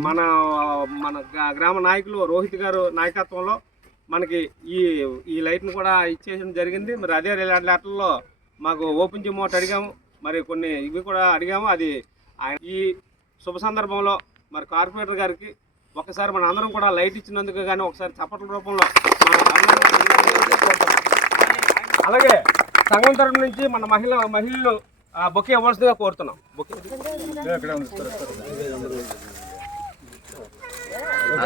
మన మన గ్రా- గ్రామ నాయకులు రోహిత్ గారు నాయకత్వంలో మనకి ఈ ఈ లైట్ను కూడా ఇచ్చేయడం జరిగింది. మరి అదే ఇలాంటి లెటర్లో మాకు ఓపెన్ జిమ్ అడిగాము. మరి కొన్ని ఇవి కూడా అడిగాము. అది ఆయన ఈ శుభ సందర్భంలో మరి కార్పొరేటర్ గారికి ఒకసారి మన అందరం కూడా లైట్ ఇచ్చినందుకు కానీ ఒకసారి చప్పట్ల రూపంలో అలాగే సంఘం తరపు నుంచి మన మహిళ మహిళలు ఆ, బొకే ఇవ్వాల్సిందిగా కోరుతున్నాం. బొకే.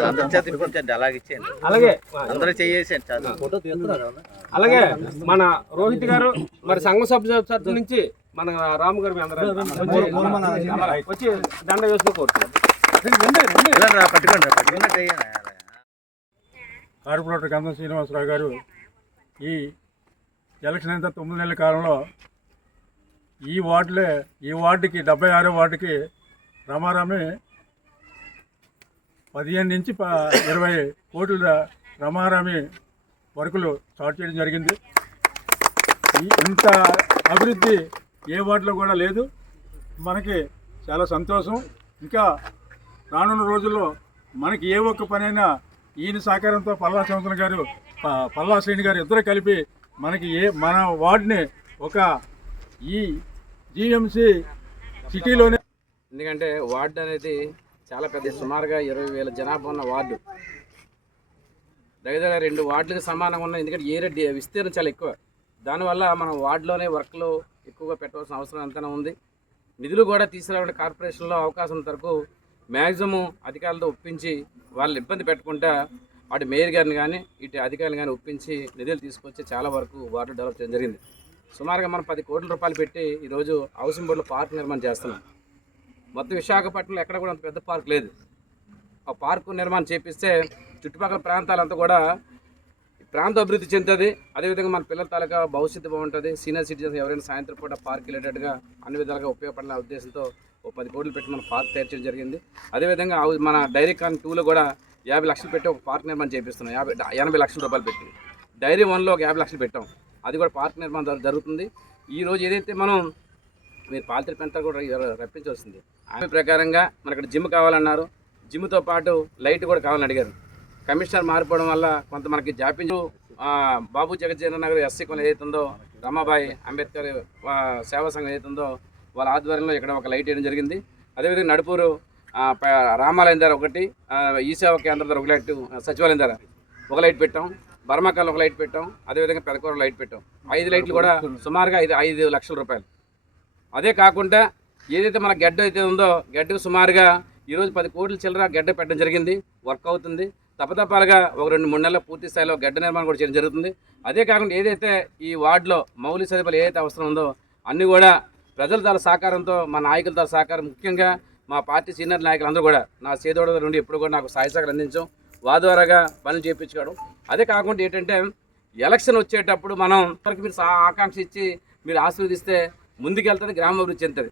అందరి చేత ఇప్పించండి అలాగే ఇచ్చేయండి. అలాగే. అందరూ చేసేయండి అలాగే మన రోహిత్ గారు మరి సంఘ సభ్యు తరపు నుంచి మన రాము గారు అందరూ వచ్చి- వచ్చి దండ వేసుకుని కోరుతున్నాం ఇలా రా, పట్టుకోండి పట్టుకున్నట్టు. కార్పొరేటర్ గంధం శ్రీనివాసరావు గారు ఈ ఎలక్షన్ అయిన తొమ్మిది నెలల కాలంలో ఈ వార్డులే ఈ వార్డుకి డెబ్బై ఆరో వార్డుకి రమారమి పదిహేను నుంచి ప ఇరవై కోట్ల రమారమి వర్కులు స్టార్ట్ చేయడం జరిగింది. ఇంత అభివృద్ధి ఏ వార్డులో కూడా లేదు. మనకి చాలా సంతోషం. ఇంకా రానున్న రోజుల్లో మనకి ఏ ఒక్క పనైనా ఈయన సహకారంతో పల్లా సంవత్సరం గారు పల్లా శ్రేణి గారు ఇద్దరు కలిపి మనకి ఏ మన వార్డుని ఒక ఈ జిఎంసి సిటీలోనే ఎందుకంటే వార్డు అనేది చాలా పెద్ద సుమారుగా ఇరవై వేల జనాభా ఉన్న వార్డు. దగ్గర రెండు వార్డులకు సమానంగా ఉన్న ఎందుకంటే ఏరియా విస్తీర్ణం చాలా ఎక్కువ. దానివల్ల మనం వార్డులోనే వర్క్లు ఎక్కువగా పెట్టవలసిన అవసరం ఎంతైనా ఉంది. నిధులు కూడా తీసుకురావడం కార్పొరేషన్లో అవకాశం ఉన్నంత వరకు మ్యాక్సిమం అధికారులతో ఒప్పించి వాళ్ళని ఇబ్బంది పెట్టకుండా వాటి మేయర్ గారిని కానీ ఇటు అధికారులు కానీ ఒప్పించి నిధులు తీసుకొచ్చి చాలా వరకు వార్డు డెవలప్ చేయడం జరిగింది. సుమారుగా మనం పది కోట్ల రూపాయలు పెట్టి ఈరోజు హౌసింగ్ బోర్డులో పార్క్ నిర్మాణం చేస్తున్నాం. మొత్తం విశాఖపట్నంలో ఎక్కడ కూడా అంత పెద్ద పార్క్ లేదు. ఆ పార్కు నిర్మాణం చేపిస్తే చుట్టుపక్కల ప్రాంతాలంతా కూడా ప్రాంతం అభివృద్ధి చెందుతుంది. అదేవిధంగా మన పిల్లల తాలూకా భవిష్యత్తు బాగుంటుంది. సీనియర్ సిటిజన్స్ ఎవరైనా సాయంత్రం పూట పార్క్ వెళ్ళేటట్టుగా అన్ని విధాలుగా ఉపయోగపడిన ఉద్దేశంతో ఓ పది కోట్లు పెట్టి మన పార్క్ తయారు చేయడం జరిగింది. అదేవిధంగా మన డైరీ కాన్ టూలో కూడా యాభై లక్షలు పెట్టి ఒక పార్క్ నిర్మాణం చేపిస్తున్నాం. యాభై ఎనభై లక్షల రూపాయలు పెట్టి. డైరీ వన్లో ఒక యాభై లక్షలు పెట్టాం. అది కూడా పార్క్ నిర్మాణం జరుగుతుంది. ఈ రోజు ఏదైతే మనం మీరు పాలితీ పెంట కూడా రప్పించవలసింది. ఆమె ప్రకారంగా మనకి ఇక్కడ జిమ్ కావాలన్నారు. జిమ్తో పాటు లైట్ కూడా కావాలని అడిగారు. కమిషనర్ మారిపోవడం వల్ల కొంత మనకి జాపించు బాబు జగజ్జీవన్ నగర్ ఎస్సీ కొన ఏదైతే ఉందో రమాబాయి అంబేద్కర్ సేవా సంఘం ఏదైతే ఉందో వాళ్ళ ఆధ్వర్యంలో ఇక్కడ ఒక లైట్ వేయడం జరిగింది. అదేవిధంగా నడుపూరు రామాలయం దగ్గర ఒకటి ఈ సేవా కేంద్రం దగ్గర ఒక లైట్ సచివాలయం దగ్గర ఒక లైట్ పెట్టాం. బర్మాకాలు ఒక లైట్ పెట్టాం. అదేవిధంగా పెదకూర లైట్ పెట్టాం. ఐదు లైట్లు కూడా సుమారుగా ఐదు ఐదు లక్షల రూపాయలు. అదే కాకుండా ఏదైతే మన గడ్డ అయితే ఉందో గడ్డకు సుమారుగా ఈరోజు పది కోట్ల చిల్లర గడ్డ పెట్టడం జరిగింది వర్క్ అవుతుంది. తపతపాలుగా ఒక రెండు మూడు నెలల పూర్తి స్థాయిలో గడ్డ నిర్మాణం కూడా చేయడం జరుగుతుంది. అదే కాకుండా ఏదైతే ఈ వార్డులో మౌలిక సదుపాయాలు ఏదైతే అవసరం ఉందో అన్నీ కూడా ప్రజల ద్వారా సహకారంతో మా నాయకుల ద్వారా సహకారం ముఖ్యంగా మా పార్టీ సీనియర్ నాయకులందరూ కూడా నా సేదోడ నుండి ఎప్పుడు కూడా నాకు సహాయ సహకారం అందించాం వా ద్వారాగా పనులు చేయించుకోవడం అదే కాకుండా ఏంటంటే ఎలక్షన్ వచ్చేటప్పుడు మనం వరకు మీరు ఆకాంక్ష ఇచ్చి మీరు ఆశీర్వదిస్తే ముందుకెళ్తుంది గ్రామ అభివృద్ధి చెందుతుంది.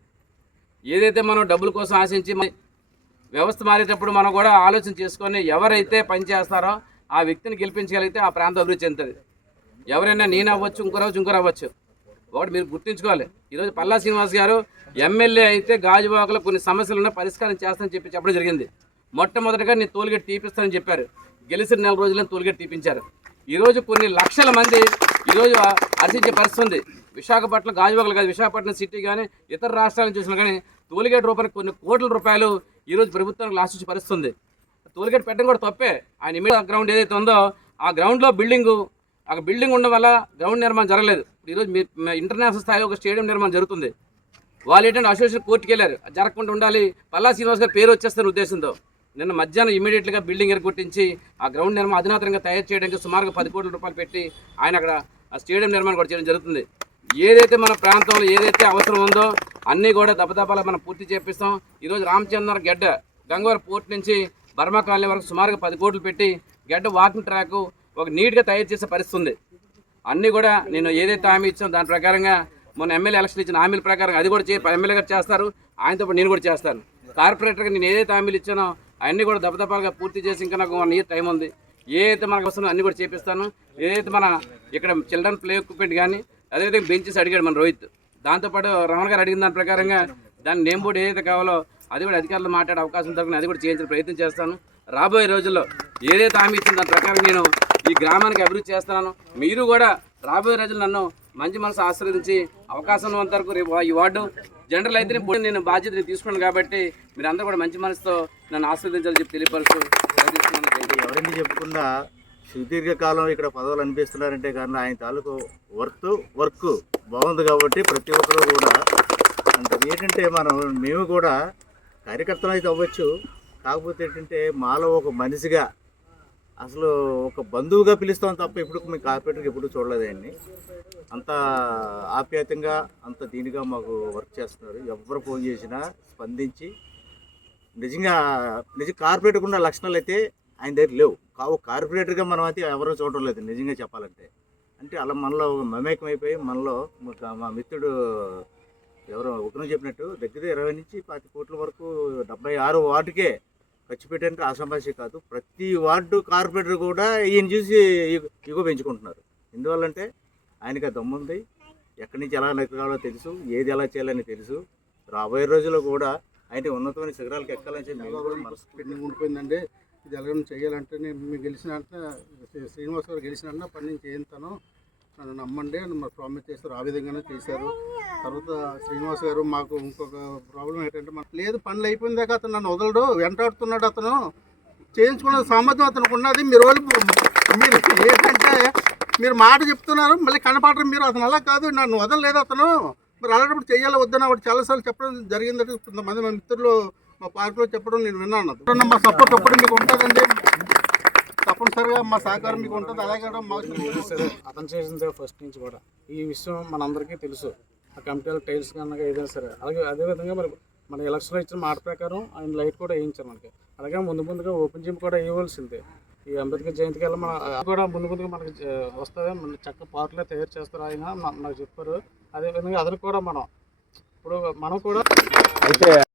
ఏదైతే మనం డబ్బుల కోసం ఆశించి వ్యవస్థ మారేటప్పుడు మనం కూడా ఆలోచన చేసుకొని ఎవరైతే పని చేస్తారో ఆ వ్యక్తిని గెలిపించగలిగితే ఆ ప్రాంతం అభివృద్ధి చెందుతుంది. ఎవరైనా నేను అవ్వచ్చు ఇంకొరవచ్చు అవ్వచ్చు అవ్వచ్చు. ఒకటి మీరు గుర్తుంచుకోవాలి. ఈరోజు పల్లా శ్రీనివాస్ గారు ఎమ్మెల్యే అయితే గాజువాకలో కొన్ని సమస్యలు ఉన్న పరిష్కారం చేస్తానని చెప్పి చెప్పడం జరిగింది. మొట్టమొదటిగా నేను తోలుగేట్ తీపిస్తానని చెప్పారు. గెలిచిన నెల రోజుల్లో తోలుగేట్ తీపించారు. ఈరోజు కొన్ని లక్షల మంది ఈరోజు హర్షించే పరిస్థితి ఉంది. విశాఖపట్నం గాజువాకలు కాదు విశాఖపట్నం సిటీ కానీ ఇతర రాష్ట్రాలను చూసినా కానీ టోల్గేట్ రూపాయలు కొన్ని కోట్ల రూపాయలు ఈరోజు ప్రభుత్వానికి లాస్ట్ వచ్చి పరిస్థితి టోల్గేట్ పెట్టడం కూడా తప్పే. ఆయన ఇమీడియట్ గ్రౌండ్ ఏదైతే ఉందో ఆ గ్రౌండ్లో బిల్డింగు ఆ బిల్డింగ్ ఉండడం వల్ల గ్రౌండ్ నిర్మాణం జరగలేదు. ఈరోజు మీ ఇంటర్నేషనల్ స్థాయిలో ఒక స్టేడియం నిర్మాణం జరుగుతుంది. వాళ్ళు ఏంటంటే అసోసియేషన్ కోర్టుకి వెళ్ళారు. జరగకుండా ఉండాలి. పల్లా శ్రీనివాస్ గారి పేరు వచ్చేస్తున్న ఉద్దేశంతో నిన్న మధ్యాహ్నం ఇమీడియట్గా బిల్డింగ్ ఎరగొట్టించి ఆ గ్రౌండ్ నిర్మాణం అధునాతనంగా తయారు చేయడానికి సుమారుగా పది కోట్ల రూపాయలు పెట్టి ఆయన అక్కడ ఆ స్టేడియం నిర్మాణం కూడా చేయడం జరుగుతుంది. ఏదైతే మన ప్రాంతంలో ఏదైతే అవసరం ఉందో అన్నీ కూడా దపదపాల మనం పూర్తి చేపిస్తాం. ఈరోజు రామచంద్ర గడ్డ గంగవరం పోర్ట్ నుంచి బర్మా కాలనీ వరకు సుమారుగా పది కోట్లు పెట్టి గడ్డ వాకింగ్ ట్రాక్ ఒక నీట్గా తయారు చేసే పరిస్థితి ఉంది. అన్నీ కూడా నేను ఏదైతే హామీ ఇచ్చాం దాని ప్రకారంగా మొన్న ఎమ్మెల్యే ఎలక్షన్ ఇచ్చిన హామీల ప్రకారం అది కూడా చే ఎమ్మెల్యే గారు చేస్తారు. ఆయనతో పాటు నేను కూడా చేస్తాను. కార్పొరేటర్గా నేను ఏదైతే హామీలు ఇచ్చానో అవన్నీ కూడా దబదబాలుగా పూర్తి చేసి ఇంకా నాకు వన్ ఇయర్ టైం ఉంది. ఏదైతే మనకు వస్తుందో అన్నీ కూడా చేపిస్తాను. ఏదైతే మన ఇక్కడ చిల్డ్రన్ ప్లే ఎక్విప్మెంట్ కానీ అదేవిధంగా బెంచెస్ అడిగాడు మన రోహిత్. దాంతోపాటు రమణ గారు అడిగిన దాని ప్రకారంగా దాని నేమ్ బోర్డు ఏదైతే కావాలో అది కూడా అధికారులు మాట్లాడే అవకాశం దొరికిన అది కూడా చేయించే ప్రయత్నం చేస్తాను. రాబోయే రోజుల్లో ఏదైతే హామీ ఇచ్చిందో దాని ప్రకారం నేను ఈ గ్రామానికి అభివృద్ధి చేస్తున్నాను. మీరు కూడా రాబోయే రోజులు నన్ను మంచి మనసు ఆశ్రయించి అవకాశం ఉన్నంత రేపు ఈ వార్డు జనరల్ అయితే నేను బాధ్యత తీసుకున్నాను కాబట్టి మీరు అందరూ కూడా మంచి మనసుతో నన్ను ఆశీర్వదించాలని చెప్పి తెలియపరుస్తూ ఎవరైనా చెప్పకుండా సుదీర్ఘకాలం ఇక్కడ పదవులు అనిపిస్తున్నారంటే కానీ ఆయన తాలూకు వర్త్ వర్క్ బాగుంది కాబట్టి ప్రతి ఒక్కరు కూడా అంటే ఏంటంటే మనం మేము కూడా కార్యకర్తలు అయితే అవ్వచ్చు. కాకపోతే ఏంటంటే మాలో ఒక మనిషిగా అసలు ఒక బంధువుగా పిలుస్తాం తప్ప ఇప్పుడు మీ కార్పొరేటర్కి ఎప్పుడు చూడలేదండి అంత ఆప్యాయతంగా అంత దీనిగా మాకు వర్క్ చేస్తున్నారు. ఎవరు ఫోన్ చేసినా స్పందించి నిజంగా నిజ కార్పొరేటర్ ఉన్న లక్షణాలు అయితే ఆయన దగ్గర లేవు. కావు కార్పొరేటర్గా మనం అయితే ఎవరూ చూడడం లేదు నిజంగా చెప్పాలంటే. అంటే అలా మనలో మమేకం అయిపోయి మనలో మా మిత్రుడు ఎవరో ఒకరు చెప్పినట్టు దగ్గర ఇరవై నుంచి పాతి కోట్ల వరకు డెబ్బై ఆరు వార్డుకే ఖర్చు పెట్టడానికి అసంభాష కాదు ప్రతి వార్డు కార్పొరేటర్ కూడా ఈయన చూసి ఇగో పెంచుకుంటున్నారు. ఎందువల్లంటే ఆయనకి ఆ దమ్ముంది ఎక్కడి నుంచి ఎలా నెక్కాలో తెలుసు ఏది ఎలా చేయాలని తెలుసు. రాబోయే రోజుల్లో కూడా ఆయన ఉన్నతమైన శిఖరాలకు ఎక్కాలని చెప్పి కూడా ఉండిపోయిందండి ఇది ఎలాగైనా చేయాలంటే నేను మీరు గెలిచిన శ్రీనివాస్ గారు గెలిచిన పని నేను చేయిస్తాను నన్ను నమ్మండి అని మాకు ప్రామిస్ చేస్తారు ఆ విధంగానే చేశారు. తర్వాత శ్రీనివాస్ గారు మాకు ఇంకొక ప్రాబ్లం ఏంటంటే మనకు లేదు పనులు అయిపోయిన దాకా అతను నన్ను వదలడు వెంటాడుతున్నాడు అతను. చేయించుకున్న సామర్థ్యం అతనికి ఉన్నది. మీరు వాళ్ళు మీరు ఏంటంటే మీరు మాట చెప్తున్నారు మళ్ళీ కనపడరు మీరు అతను అలా కాదు నన్ను వదలలేదు అతను. మరి అలాంటప్పుడు చేయాలి వద్దని ఆవిడ చాలాసార్లు చెప్పడం జరిగిందంటే. కొంతమంది మా మిత్రులు మా పార్టీలో చెప్పడం నేను విన్నాను మా సపోర్ట్ ఎప్పుడు మీకు ఉంటుందండి. తప్పనిసరిగా మా సహకారం మీకు ఉంటుంది. అలాగే మాకు సరే అతను చేసింది ఫస్ట్ నుంచి కూడా. ఈ విషయం మనందరికీ తెలుసు. ఆ కమిటీల టైల్స్ కన్నా ఏదైనా సరే. అలాగే అదేవిధంగా మరి మన ఎలక్షన్లో ఇచ్చిన మాట ప్రకారం ఆయన లైట్ కూడా వేయించారు మనకి. అలాగే ముందు ముందుగా ఓపెన్ జిమ్ కూడా వేయవలసిందే. ఈ అంబేద్కర్ జయంతికి వెళ్ళి మన అది కూడా ముందు ముందుగా మనకి వస్తుంది. మన చక్క పార్కులే తయారు చేస్తారు ఆయన. నాకు చెప్పారు. అదేవిధంగా అతను కూడా మనం ఇప్పుడు మనం కూడా